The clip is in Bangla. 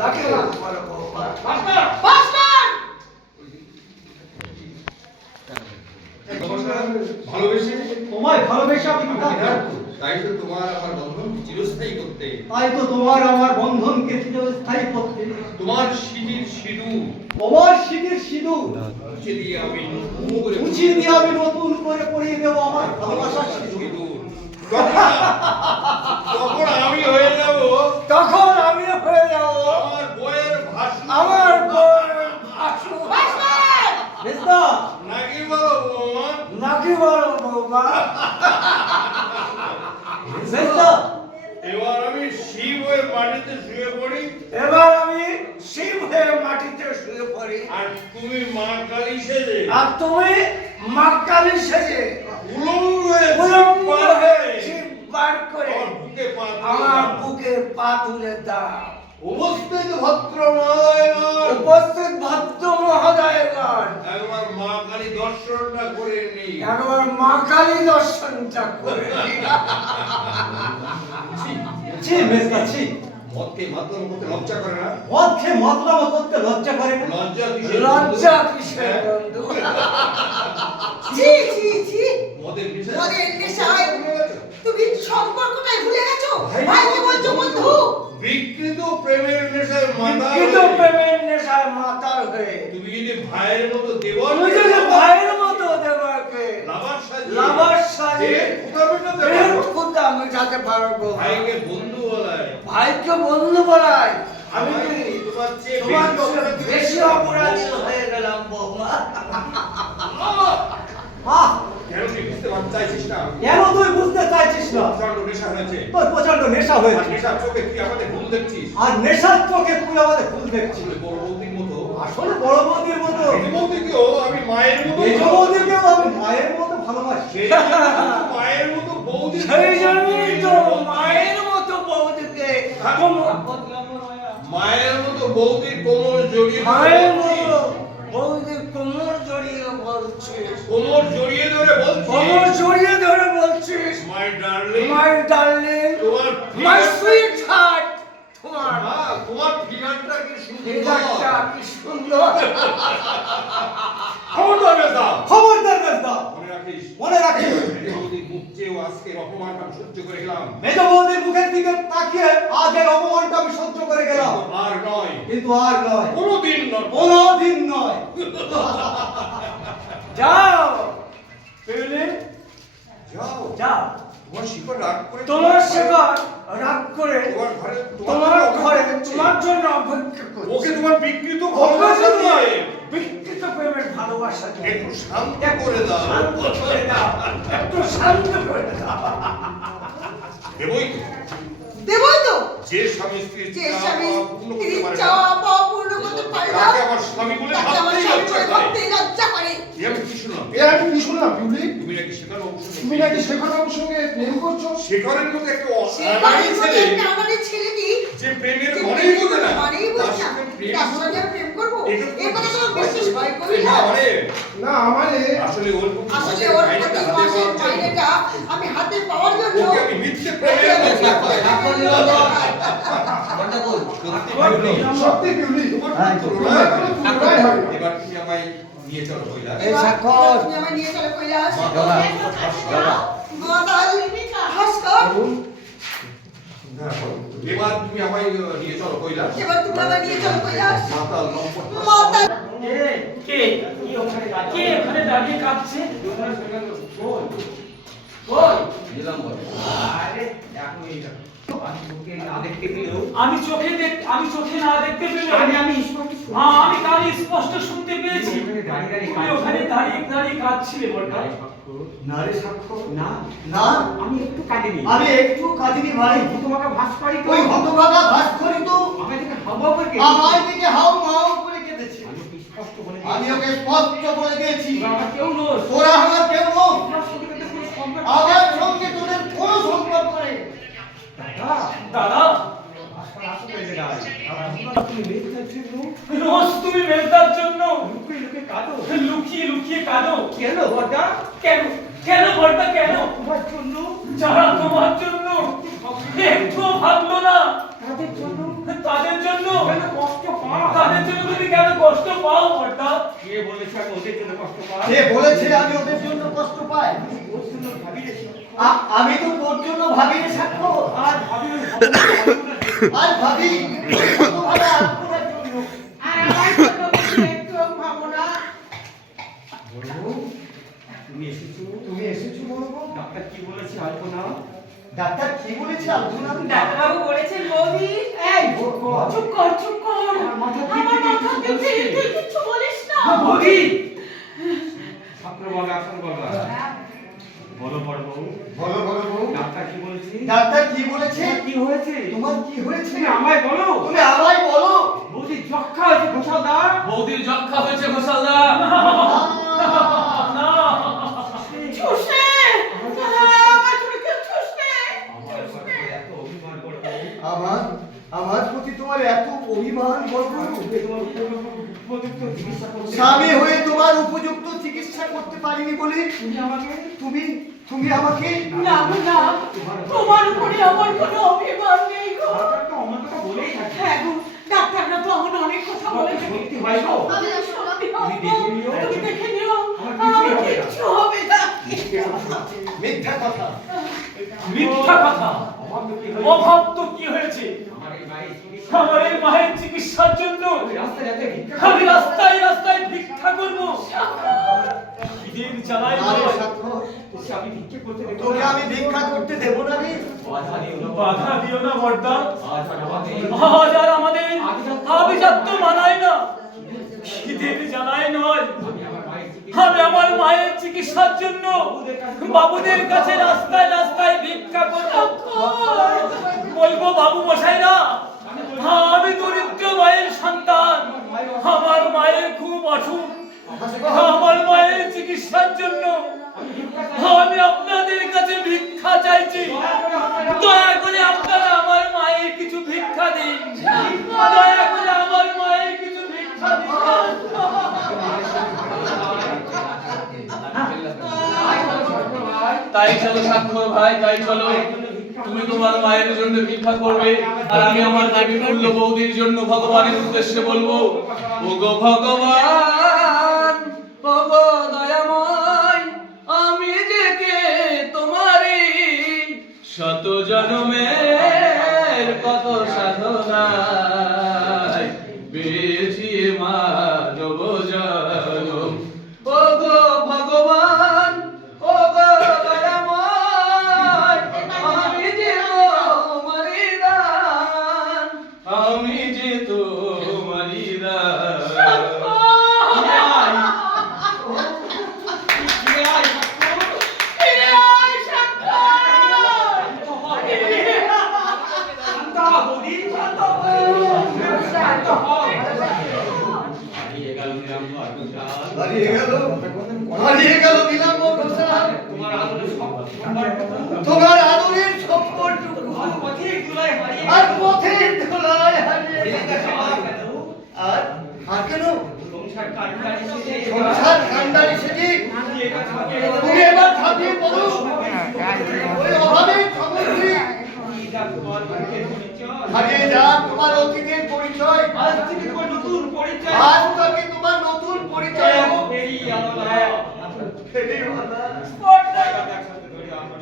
লাগে না তোমার বৌমা। মাস্টার মাস্টার ভালোবেসে তোমায় ভালোবেসে আমি কোথায় থাকবো? তাই তো তোমার আমার বন্ধন চিরস্থায়ী করতে, তাই তো তোমার আমার বন্ধনকে চিরস্থায়ী করতে, তোমার সিঁড়ির সিঁদুর তোমার শীতের সিঁদুর মুছে দিয়ে আমি নতুন করে মুছিয়ে দিয়ে আমি নতুন করে পরিয়ে দেবো আমার ভালোবাসার সিঁদুর। সিঁদুর। তখন আমি হয়ে যাব তখন আমি হয়ে যাবো আমার বইয়ের ভাষণ, আমার বউয়ের ভাসুর। মাস্টার বেস্তা নাকি বলো বৌমা? নাকি বলো বৌমা? বেস্তা এবার আমি শিব হয়ে মাটিতে শুয়ে পড়ি এবার আমি শিব হয়ে মাটিতে শুয়ে পড়ি আর তুমি মা কালী সেজে আর তুমি মা কালী সেজে উলঙ্গ হয়ে উলঙ্গ পার হয়ে হয়ে শিব বার করে আমার বুকে পা তুলে আমার দাও। বুকে পা তুলে দাও। উপস্থিত ভদ্র মহোদয়গণ, উপস্থিত ভদ্র মহোদয়গণ, একবার মা কালী দর্শনটা করে নি। একবার মা কালী দর্শনটা করে নিই। ছি মেজদা ছি, মদকে মাতলাম করতে লজ্জা করে না? মদ খেয়ে মতলব করতে লজ্জা করে না? লজ্জা কিসের? লজ্জা কিসের বন্ধু? জি জি জি মদের নেশায়? মদের নেশায় ভুলে গেছো? তুমি সম্পর্কটাই ভুলে গেছো। ভাইকে বলছো বন্ধু। বিকৃত প্রেমের নেশায় মাতাল কিন্তু হয়ে প্রেমের নেশায় মাতাল হয়ে তুমি যদি ভাইয়ের মতো দেবর তুমি যদি ভাইয়ের মতো দেবাকে লাভার সাজিয়ে লাভার সাজিয়ে এর এর ক্ষুধা মেটাতে পারো। ক্ষুধা মেটাতে পারবো। ভাইকে বন্ধু বলায় ভাইকে বন্ধু বলাই আমি ভাই, কি তোমার চেয়ে তোমার বেশি বেশি অপরাধী হয়ে গেলাম বৌমা? আহ, কেন তুই বুঝতে চাইছিস না? কেন তুই বুঝতে চাইছিস না? প্রচন্ড নেশা হয়েছে। তোর প্রচন্ড নেশা আর হয়েছে নেশার চোখে তুই আমাদের ভুল দেখছিস। আর নেশার চোখে তুই আমাদের ভুল দেখছিস। আসলে বড় বৌদির মতো আসলে বড় বৌদির মতো মেজ বৌদিকেও আমি মায়ের মতো মেজ বৌদিকেও আমি মায়ের মতো ভালোবাসি। সেই জন্য মায়ের মতো বৌদি সেই জন্যই তো মায়ের মতো বৌদিকে মায়ের মতো বৌদির কোমর জড়িয়ে ধরে মায়ের বলছি, মতো বৌদির কোমর জড়িয়ে বলছিস, কোমর জড়িয়ে ধরে বলছি, কোমর জড়িয়ে ধরে বলছিস, মাই ডার্লিং, মাই ডার্লিং, তোমার মাই সুইট হার্ট, তোমার তোমার ফিগারটা কি সুন্দর। ফিগারটা কি সুন্দর। খবরদার বেদা, খবরদার বেজদা, মনে রাখিস মনে রাখিস মেজ বৌদির মুখ চেয়েও আজকের অপমানটা আমি সহ্য করে গেলাম। মেজ বৌদির মুখের দিকে তাকিয়ে আগের অপমানটা আমি সহ্য করে গেলাম, আর নয়, কিন্তু আর নয়, কোনোদিন নয়। কোনোদিন নয়। যাও পেলে যাও, যাও, তোমার শিকড় রাগ করে তোমার সেবা রাগ করে তোমার ঘরে তোমার ঘরে করছে। তোমার জন্য অপেক্ষা করছে। ওকে তোমার বিকৃত ওকে ভালোবাসা তোমার দিয়ে বিকৃত প্রেমের ভালোবাসা দিয়ে একটু শান্ত করে দাও। শান্ত করে দাও, একটু শান্ত করে দাও। দেবই তো, দেবই তো যে স্বামী স্ত্রীর যে চাওয়া স্বামী পাওয়া পূর্ণ করতে স্ত্রীর পারে না, চাওয়া পাওয়া পূর্ণ করতে পারে না, তাকে আমার স্বামী বলে তাকে আমার ভাবতেই স্বামী লজ্জা বলে করে। ভাবতেই লজ্জা করে। এ আমি কি শুনলাম? আমি কি শুনলাম পিউলি? তুমি নাকি শেখার অবসর তুমি নাকি শেখর বাবুর সঙ্গে প্রেম করছো? শেখরের মতো একটা সেবারের মতো ছেলে একটা আমাদের ছেলে কি যে প্রেমের যে মনেই প্রেমের বোঝে না, মানেই তার বোঝে না, সঙ্গে প্রেম তার সঙ্গে আমি প্রেম করবো? এটা এ কথা তো বিশ্বাস হয় করি না না। মানে না আমারে আসলে ওর প্রতি আসলে মাসের ওর মাইনেটা প্রতি হাতে মাসের পাওয়ার জন্য মাইনেটা আমি হাতে পাওয়ার জন্য ওকে আমি মিথ্যে ওকে প্রেমের আমি মধ্যে মিথ্যে প্রেমের মধ্যে সত্যি ভাবলি? সত্যি পিউলি তোমার হ্যাঁ, পুত্র তোমার নয়? কোনো তুলনাই হয় না। এবার তুমি আমায় নিয়ে চলো কৈলাস। এই এবার সাক্ষর। তুমি আমায় নিয়ে চলো কৈলাস। দাদা, মাতাল ভাস্কর, এবার তুমি আমায় নিয়ে চলো কৈলাস। এবার তুমি আমায় নিয়ে চলো কৈলাস। মাতাল লম্পট মাতাল কে ওখানে দাঁড়িয়ে কাঁদছে? কই? আরে দেখো এইটা। আমি চোখে না দেখতে পেলেও আমি কানে স্পষ্ট শুনতে পেয়েছি। তুমি ওখানে দাঁড়িয়ে কাঁদছিলে বলটা। না রে সাক্ষর, না না আমি একটু কাঁদিনি। আমি একটু কাঁদিনি ভাই। তোমাকে ভাস পারি তো ওই হতভাগা ভাস্করই তো আমাকে দেখে হাওয়া করে কে? আমার দিকে হাউ মাউ করে কেঁদেছে। আমি ওকে স্পষ্ট বলে আমি দিয়েছি। ওকে স্পষ্ট বলে দিয়েছি, তোরা আমার কেউ নোস। তোরা আমার কেউ নও, তোমার সঙ্গে তো কোনো সম্পর্ক আমার নেই। সঙ্গে তোদের কোনো সম্পর্ক নেই। দাদা রোজ তুমি মেজদার জন্য লুকিয়ে কাঁদো। কেন বড়দা? কেন বড়দা? কেন তোমার জন্য? যারা তোমার জন্য একটু ভাবলো না, তাদের জন্য তাদের জন্য কেন কষ্ট পাও? তাদের জন্য তুমি কেন কষ্ট পাও বর্দা? কে বলেছে আমি ওদের জন্য কষ্ট পাই? কে বলেছে আমি ওদের জন্য কষ্ট পাই? ওর জন্য ভাবি রে। আমি তো তোর জন্য ভাবি রে সাক্ষ্য। আর ভাবি ওই ভগবান আর ভাবি তোমার আত্মনার জন্য। আর আমার জন্য কিছু একটু ভাবো না। তুমি এসেছো? তুমি এসেছো বলো গো? ডাক্তার কি বলেছে আলপনা? ডাক্তার কি বলেছে আলপনা? ডাক্তারবাবু বলেছেন বৌদি এই চুপ কর চুপ কর আমার মাথা থেকে তুই কিছু বলিস না বৌদি! ছাত্র বল, আসল বল। বলো বড় বউ। বলো বলো বউ। ডাক্তার কি বলেছে? ডাক্তার কি বলেছে? কি হয়েছে? তোমার কি হয়েছে? তুমি আমায় বলো। তুমি আমায় বলো। বৌদি যক্ষা হয়েছে ঘোষালদা। বৌদির যক্ষা হয়েছে ঘোষালদা। না চুষে আমার তুমি কেউ চুষে এত অভিমান করো। আমার প্রতি তোমার এত অভিমান বলবো? তোমার উপযুক্ত চিকিৎসা করতে। স্বামী হয়ে তোমার উপযুক্ত চিকিৎসা করতে পারিনি বলে তুমি আমাকে তুমি আমাকে না না তোমার উপরে আমার কোনো অভিমান নেই গো ডাক্তার তো আমার কথা বলেই থাকে। হ্যাঁ গো ডাক্তাররা তো আমার অনেক কথা বলেছে সত্যি হয় গো? আমি তো শোনাবি তুমি দেখে নিও। তুমি দেখে নিও আমার আমার কিচ্ছু হবে না মিথ্যা কথা। মিথ্যা কথা। আমার তো কি অভাব তো কি হয়েছে? আমার এই মায়ের চিকিৎসা আমার এই মায়ের চিকিৎসার জন্য আমি রাস্তায় রাতে ভিক্ষা আমি রাস্তায় রাস্তায় ভিক্ষা করবো। খিদের জ্বালায় আরে নয়। সাক্ষ্য, করছি, আমি ভিক্ষা করতে দেবো তোকে না। আমি ভিক্ষা করতে দেব না রে। বাধা দিও না। বাধা দিও না বর্দা। আজ আর আমাদের আজ আর আমাদের আভিজাত্য মানায় না। খিদের জ্বালায় নয়। আমি আমার মায়ের চিকিৎসা আমি আমার মায়ের চিকিৎসার জন্য বাবুদের কাছে রাস্তায় রাস্তায় ভিক্ষা করবো। বলবো বাবু মশাইরা, আমি দরিদ্র মায়ের সন্তান, আমার মায়ের খুব অসুখ, আমার মায়ের চিকিৎসার জন্য আমি আপনাদের কাছে ভিক্ষা চাইছি। দয়া করে আপনারা আমার মায়ের কিছু ভিক্ষা দিন। দয়া করে আমার মায়ের কিছু ভিক্ষা দিন। তাই চলো স্বাক্ষর ভাই, তাই চলো। তুমি তোমার মায়ের জন্য ভিক্ষা করবে আর আমি আমার দেবী মূল্য বৌদির জন্য ভগবানের উদ্দেশ্যে বলবো, ওগো ভগবান, ওগো দয়াময়, আমি যে কে তোমারই শত জন্মের কত সাধনায় পেয়েছি মানব জন্ম। ওগো ভগবান, ওগো দয়াময়, আমি যে তোমারই দান, আমি যে তোমারই দান। শান্ত হও বৌদি, শান্ত হও। হারিয়ে গেল নিরাম্বর ঘোষাল। হারিয়ে গেল নীলাম্ব ঘোষাল। তোমার আদরের সব সম্পর্কটুকু তোমার আদরের সম্পর্কটুকু আজ পথের ধুলায় হারিয়ে আর গেল। পথের ধুলায় হারিয়ে ফেলে গেছে গেল। আর কেন? আর কেন? সংসার কান্ডারি সেজে সংসার কান্ডারি সেজে তুমি এবার থামিয়ে তুমি এবার থামিয়ে বলো, ওই অভাবের সমুদ্রে হারিয়ে যাক তোমার অতীতের পরিচয়। আজ থেকে তোমার নতুন পরিচয়। আজ থেকে তোমার নতুন পরিচয় হোক। এই আলোলা। ফেরিওয়ালা। একসাথে ধরে আমরা